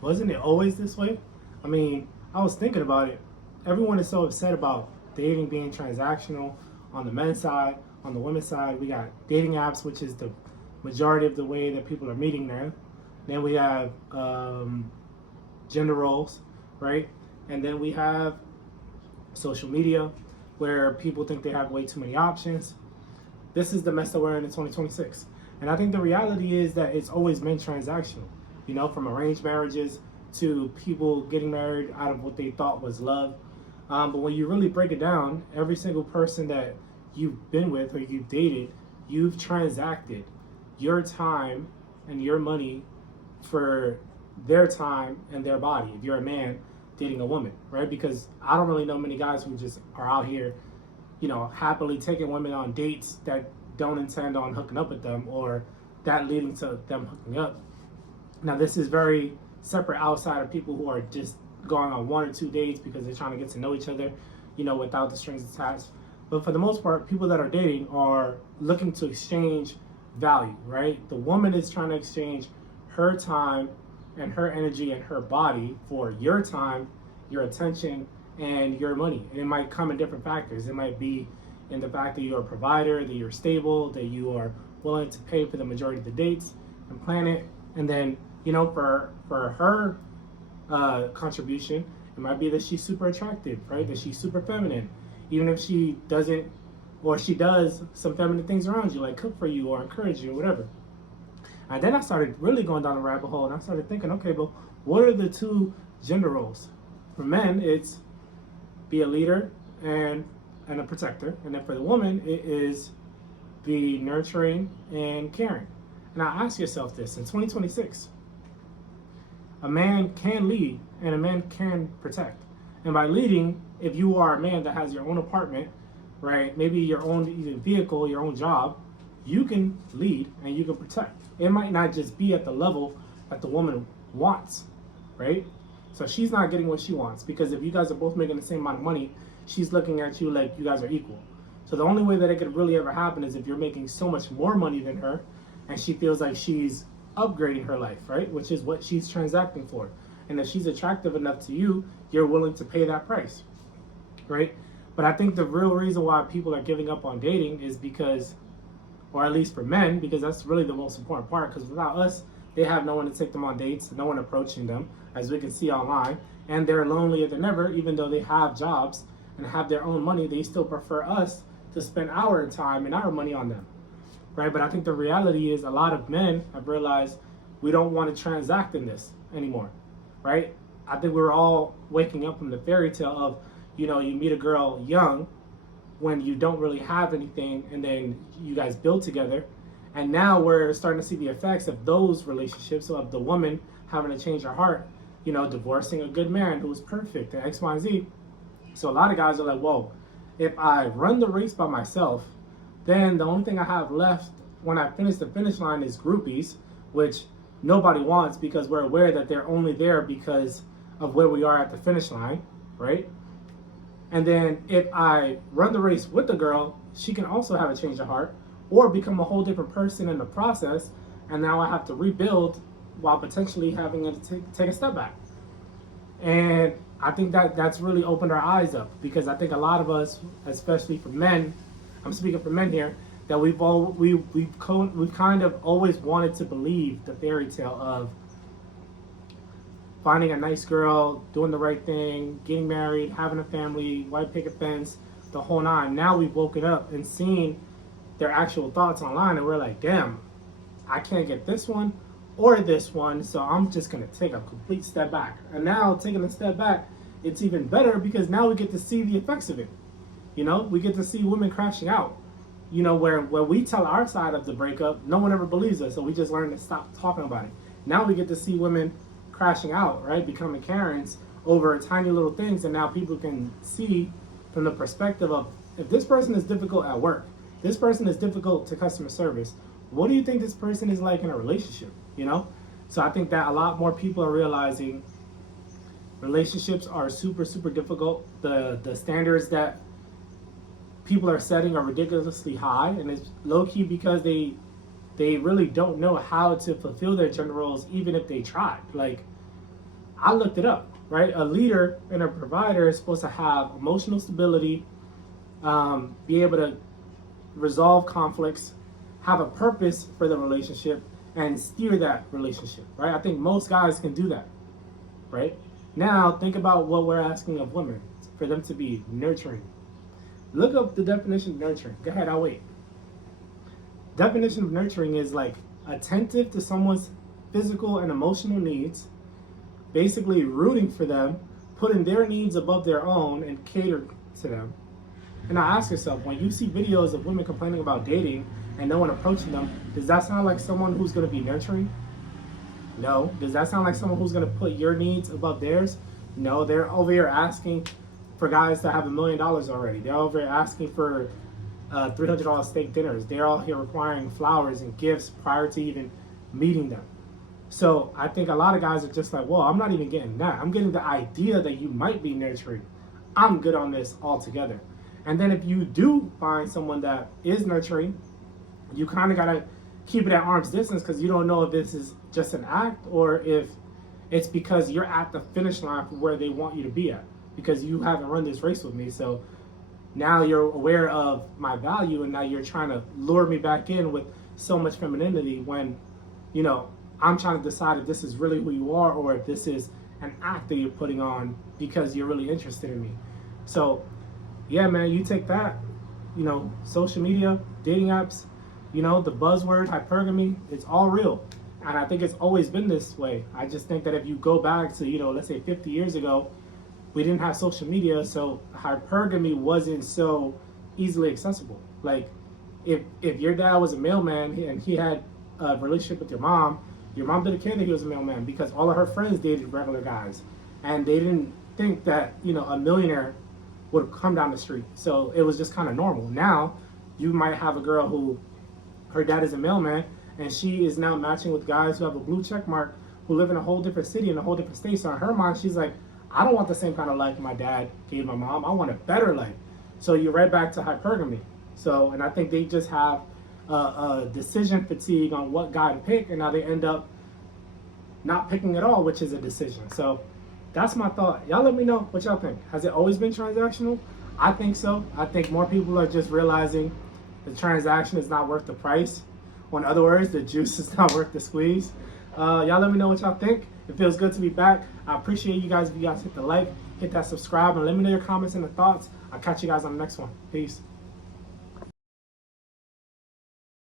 Wasn't it always this way? I mean, I was thinking about it. Everyone is so upset about dating being transactional on the men's side. On the women's side, we got dating apps, which is the majority of the way that people are meeting now. Then we have gender roles, right? And then we have social media, where people think they have way too many options. This is the mess that we're in 2026. And I think the reality is that it's always been transactional, from arranged marriages to people getting married out of what they thought was love. But when you really break it down, every single person that you've been with or you've dated, you've transacted your time and your money for their time and their body. If you're a man dating a woman, right? Because I don't really know many guys who just are out here, happily taking women on dates that don't intend on hooking up with them or that leading to them hooking up. Now, this is very separate outside of people who are just going on 1 or 2 dates because they're trying to get to know each other, without the strings attached. But for the most part, people that are dating are looking to exchange value, right? The woman is trying to exchange her time and her energy and her body for your time, your attention, and your money. And it might come in different factors. It might be in the fact that you're a provider, that you're stable, that you are willing to pay for the majority of the dates and plan it. And then, for her contribution, it might be that she's super attractive, right? That she's super feminine. Even if she doesn't, or she does some feminine things around you, like cook for you or encourage you or whatever. And then I started really going down the rabbit hole and I started thinking, okay, but what are the two gender roles? For men, it's be a leader and a protector. And then for the woman, it is be nurturing and caring. Now ask yourself this, in 2026, a man can lead and a man can protect. And by leading, if you are a man that has your own apartment, right, maybe your own either vehicle, your own job, you can lead and you can protect. It might not just be at the level that the woman wants, right? So she's not getting what she wants because if you guys are both making the same amount of money, she's looking at you like you guys are equal. So the only way that it could really ever happen is if you're making so much more money than her and she feels like she's upgrading her life, right? Which is what she's transacting for. And if she's attractive enough to you, you're willing to pay that price, right? But I think the real reason why people are giving up on dating is because, or at least for men, because that's really the most important part, because without us, they have no one to take them on dates, no one approaching them, as we can see online, and they're lonelier than ever, even though they have jobs and have their own money, they still prefer us to spend our time and our money on them, right? But I think the reality is a lot of men have realized we don't want to transact in this anymore, right? I think we're all waking up from the fairy tale of, you meet a girl young when you don't really have anything and then you guys build together. And now we're starting to see the effects of those relationships, of the woman having to change her heart, divorcing a good man who was perfect and X, Y, and Z. So a lot of guys are like, whoa, if I run the race by myself, then the only thing I have left when I finish the finish line is groupies, which nobody wants because we're aware that they're only there because of where we are at the finish line, right? And then if I run the race with the girl, she can also have a change of heart or become a whole different person in the process. And now I have to rebuild while potentially having to take a step back. And I think that's really opened our eyes up because I think a lot of us, especially for men, I'm speaking for men here, that we've kind of always wanted to believe the fairy tale of finding a nice girl, doing the right thing, getting married, having a family, white picket fence, the whole nine. Now we've woken up and seen their actual thoughts online and we're like, damn, I can't get this one or this one, so I'm just gonna take a complete step back. And now taking a step back, it's even better because now we get to see the effects of it. We get to see women crashing out. Where we tell our side of the breakup, no one ever believes us, so we just learn to stop talking about it. Now we get to see women crashing out, right? Becoming Karens over tiny little things, and now people can see from the perspective of, if this person is difficult at work, this person is difficult to customer service, what do you think this person is like in a relationship, So I think that a lot more people are realizing relationships are super, super difficult. The standards that people are setting are ridiculously high, and it's low-key because they really don't know how to fulfill their gender roles even if they try. Like, I looked it up, right? A leader and a provider is supposed to have emotional stability, be able to resolve conflicts, have a purpose for the relationship, and steer that relationship, right? I think most guys can do that, right? Now, think about what we're asking of women, for them to be nurturing. Look up the definition of nurturing. Go ahead, I'll wait. Definition of nurturing is like attentive to someone's physical and emotional needs, basically rooting for them, putting their needs above their own and cater to them. And now ask yourself, when you see videos of women complaining about dating and no one approaching them, does that sound like someone who's going to be nurturing? No. Does that sound like someone who's going to put your needs above theirs? No. They're over here asking for guys that have $1 million already. They're over here asking for $300 steak dinners. They're all here requiring flowers and gifts prior to even meeting them. So I think a lot of guys are just like, well, I'm not even getting that. I'm getting the idea that you might be nurturing. I'm good on this altogether. And then if you do find someone that is nurturing, you kind of got to keep it at arm's distance, because you don't know if this is just an act or if it's because you're at the finish line for where they want you to be at, because you haven't run this race with me. So now you're aware of my value, and now you're trying to lure me back in with so much femininity when, you know, I'm trying to decide if this is really who you are or if this is an act that you're putting on because you're really interested in me. So yeah, man, you take that, you know, social media, dating apps, you know, the buzzword hypergamy, it's all real. And I think it's always been this way. I just think that if you go back to, you know, let's say 50 years ago, we didn't have social media, so hypergamy wasn't so easily accessible. Like, if your dad was a mailman and he had a relationship with your mom didn't care that he was a mailman, because all of her friends dated regular guys. And they didn't think that, you know, a millionaire would come down the street. So it was just kind of normal. Now, you might have a girl who, her dad is a mailman, and she is now matching with guys who have a blue check mark, who live in a whole different city, in a whole different state. So in her mind, she's like, I don't want the same kind of life my dad gave my mom. I want a better life. So you're right back to hypergamy. So, and I think they just have a decision fatigue on what guy to pick, and now they end up not picking at all, which is a decision. So that's my thought. Y'all let me know what y'all think. Has it always been transactional? I think so. I think more people are just realizing the transaction is not worth the price. Or in other words, the juice is not worth the squeeze. Y'all let me know what y'all think. It feels good to be back. I appreciate you guys. If you guys hit the like, hit that subscribe, and let me know your comments and the thoughts. I'll catch you guys on the next one. Peace.